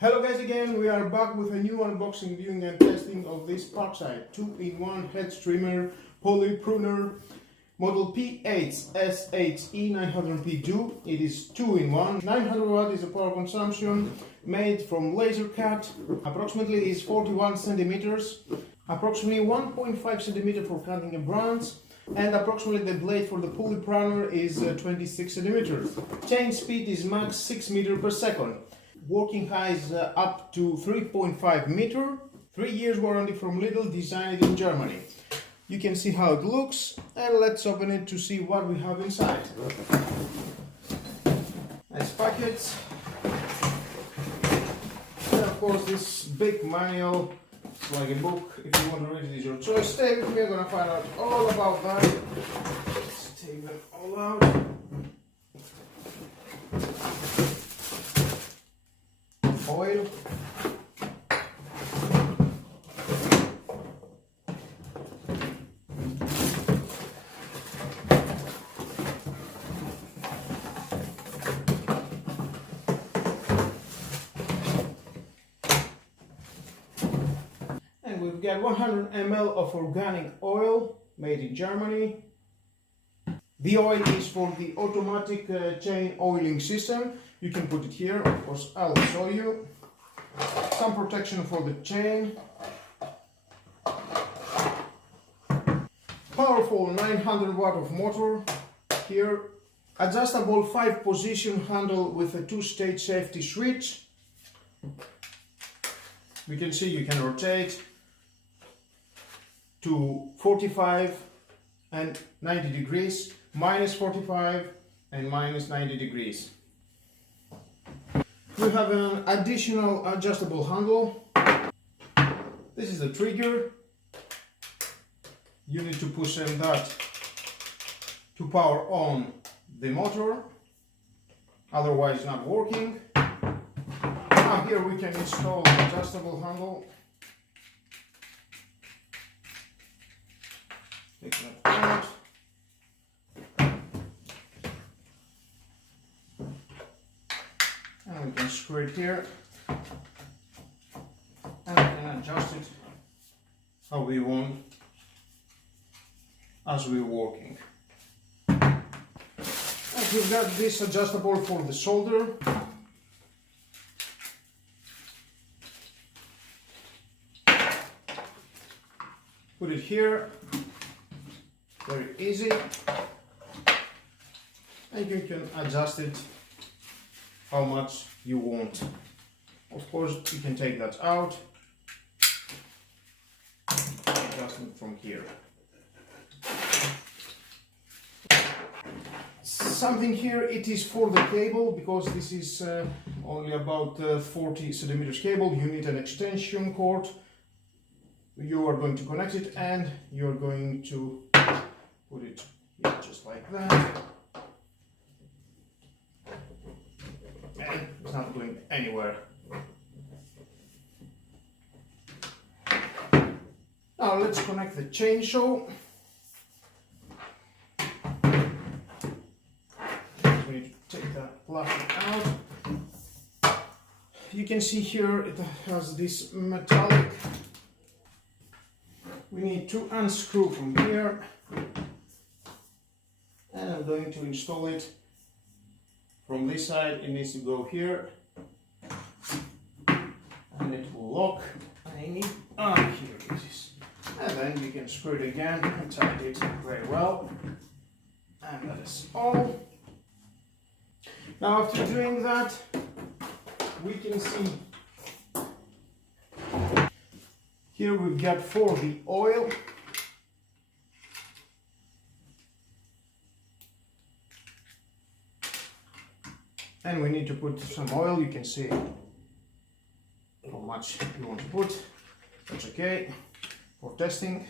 Hello guys, again we are back with a new unboxing, viewing and testing of this Parkside 2-in-1 Hedge trimmer poly pruner model PHSHE 900P Duo. It is 2-in-1, 900 watt is the power consumption, made from laser cut, approximately is 41 centimeters, approximately 1.5 centimeter for cutting a branch, and approximately the blade for the pulley pruner is 26 centimeters. Chain speed is max 6 meters per second. Working height is up to 3.5 meter. 3 years warranty from Lidl, designed in Germany. You can see how it looks, and let's open it to see what we have inside. Nice packets. And of course this big manual. It's like a book. If you want to read it, is your choice. Stay with me, I'm gonna find out all about that. Let's take them all out. Oil. And we've got 100 ml of organic oil made in Germany. The oil is for the automatic chain oiling system. You can put it here, of course I'll show you. Some protection for the chain. Powerful 900 watt of motor here. Adjustable 5-position handle with a 2-stage safety switch. You can see you can rotate to 45 and 90 degrees, minus 45 and minus 90 degrees. We have an additional adjustable handle. This is the trigger. You need to push in that to power on the motor, otherwise it's not working. Now here we can install the adjustable handle. Take that out. And we can screw it here, and we can adjust it how we want as we're working. And we've got this adjustable for the solder. Put it here, very easy, and you can adjust it how much you want. Of course you can take that out, adjust it from here. Something here, it is for the cable, because this is only about 40 centimeters cable. You need an extension cord. You are going to connect it, and you're going to put it here just like that. And it's not going anywhere. Now let's connect the chainsaw. We need to take that plastic out. You can see here it has this metallic. We need to unscrew from here, and I'm going to install it. From this side it needs to go here, and it will lock. I need, here it is. And then you can screw it again and tighten it very well. And that is all. Now after doing that, we can see here we've got for the oil. And we need to put some oil. You can see how much you want to put. That's okay for testing.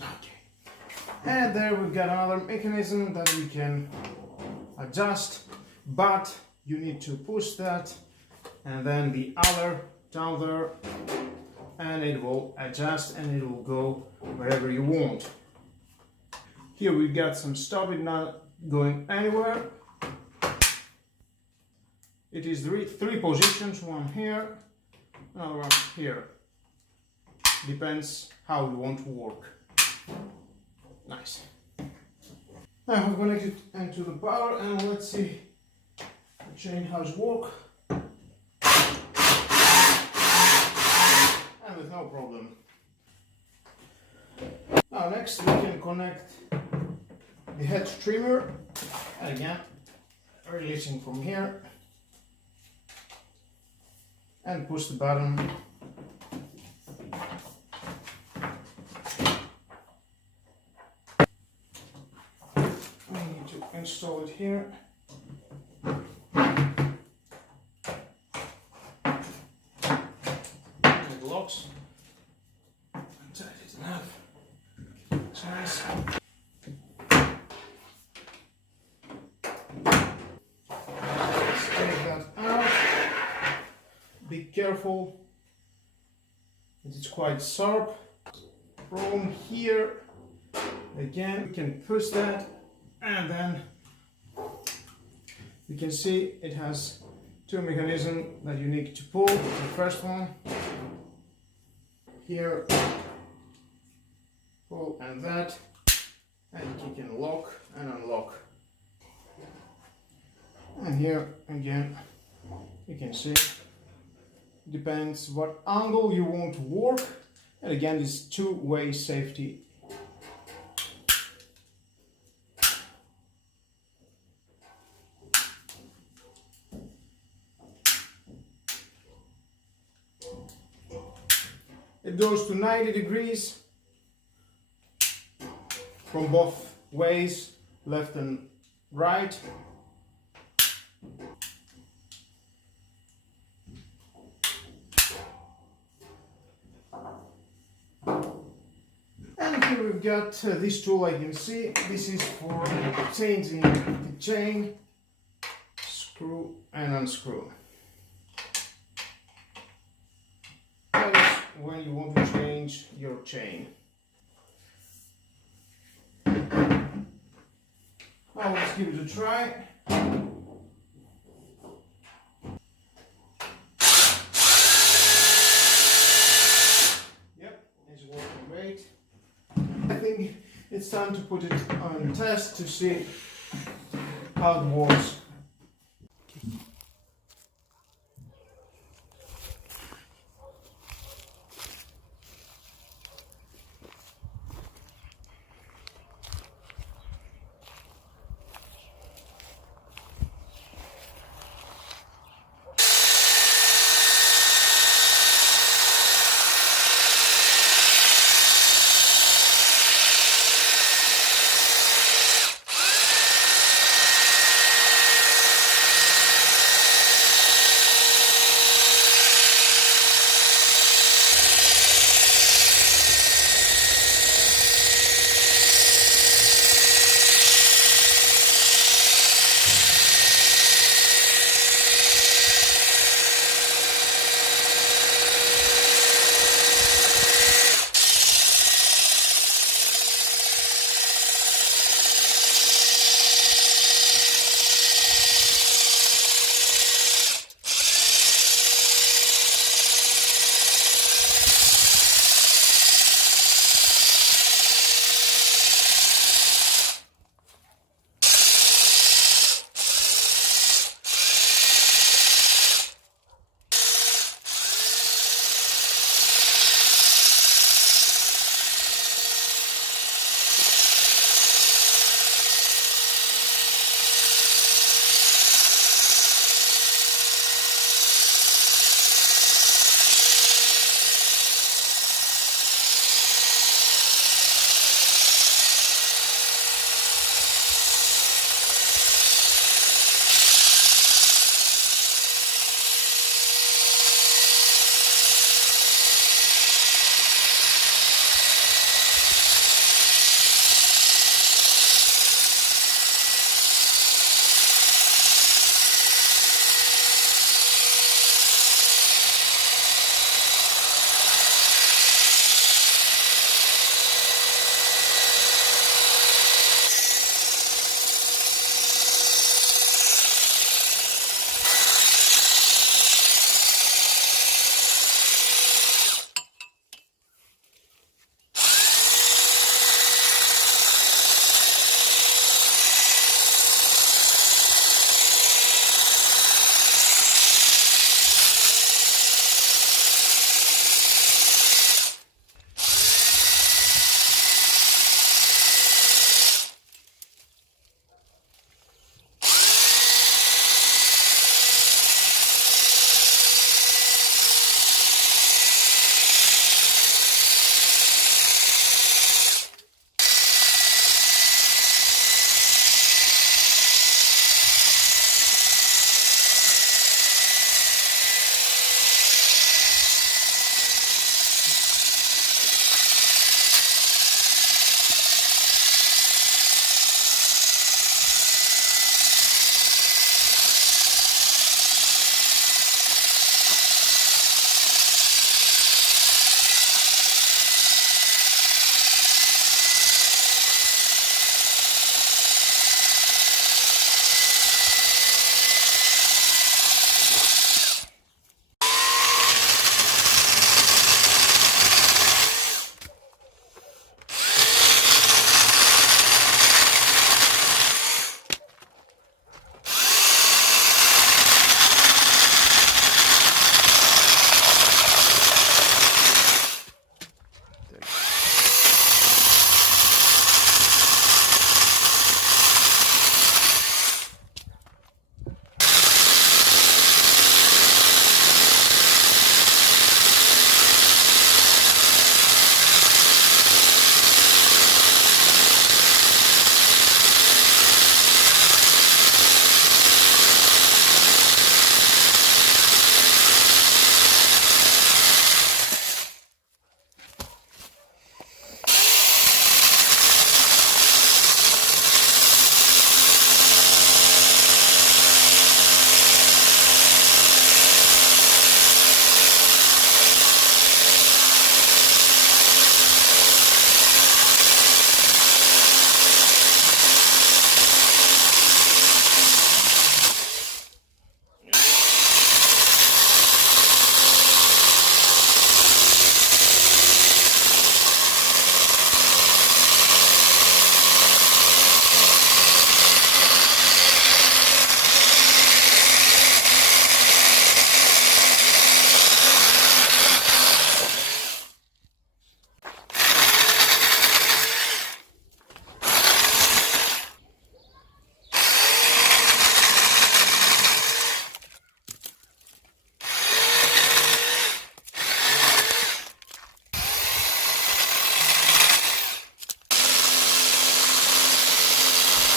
Okay. And there we've got another mechanism that we can adjust, but you need to push that and then the other down there, and it will adjust and it will go wherever you want. Here we got some stop, it not going anywhere. It is three positions, one here, another one here. Depends how you want to work. Nice. I have connected into the power and let's see the chain house work. And with no problem. Now next we can connect the Hedge trimmer, and again releasing from here and push the button. We need to install it here. It locks. Tight it enough. Nice. Let's take that out. Be careful, it's quite sharp. From here, again, we can push that, and then you can see it has two mechanisms that you need to pull. The first one here. Pull and that, and you can lock and unlock. And here again, you can see, depends what angle you want to work, and again this two-way safety. It goes to 90 degrees. From both ways, left and right. And here we've got this tool, I can see. This is for changing the chain, screw and unscrew. That is when you want to change your chain. Now let's give it a try. Yep, it's working great. I think it's time to put it on test to see how it works.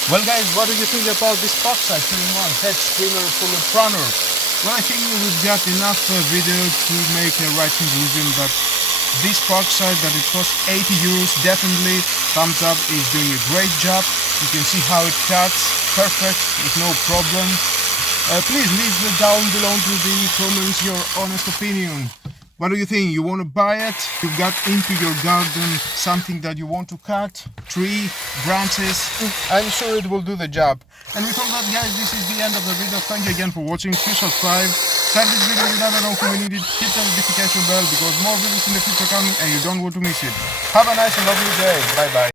Well guys, what do you think about this Parkside 2-in-1 Hedge Trimmer Full Pruner? Well, I think we've got enough video to make a right conclusion, but this Parkside that it costs 80 euros, definitely thumbs up, is doing a great job. You can see how it cuts, perfect, with no problem. Please leave down below to the comments your honest opinion. What do you think? You want to buy it? You've got into your garden something that you want to cut, tree, branches. I'm sure it will do the job. And with all that guys, this is the end of the video. Thank you again for watching. Please subscribe, share this video with other community, hit the notification bell because more videos in the future coming and you don't want to miss it. Have a nice and lovely day. Bye bye.